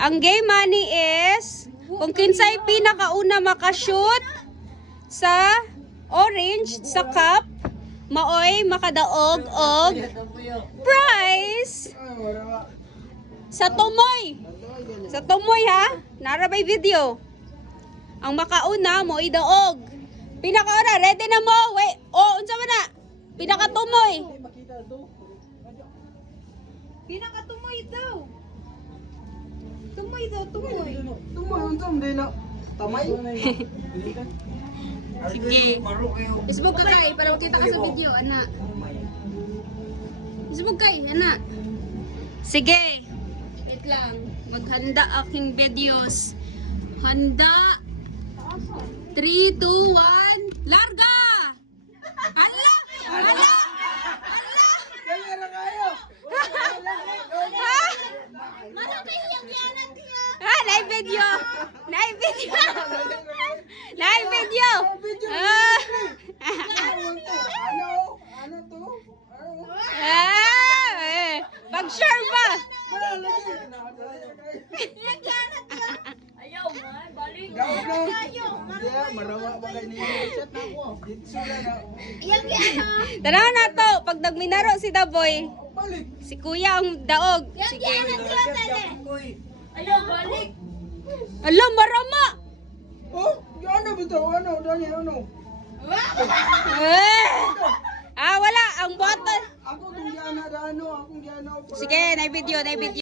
Ang game money is kung kinsay pinakauna makashoot sa orange sa cup, maoy makadaog og prize sa tumoy. Sa tumoy ha, narabay video. Ang makauna mo idaog. Pinakauna, ready na mo? Wait, unsa man na? Pinakatumoy. Pinakatumoy daw. Tumoy daw, tumoy. Tumoy, unsam din na. Tamay. Sige. Facebook ka kay para makita ka sa video, anak. Facebook kay, anak. Sige. Wait lang. Maghanda aking videos. Handa. 3, 2, 1. Larga! Hala! Hala! Kaya na kayo. Mana kayo yung yanan niya? Naay video! Naay video! Naay video! Ano to? Pag-share ba? Ayaw man, balik. Marawa ba kayo niya? Chat na ako. Ditsula na. Tanaw na to, pag nagminaro si Daboy, Balik. si Kuya ang daog. Sige. Ayaw, balik. Alam, marama! Oh, ano ba ito? Ano? Dali, ano? Wala, ang bottle. Ako itong gana, ano? Akong gana. Sige, na video, na video.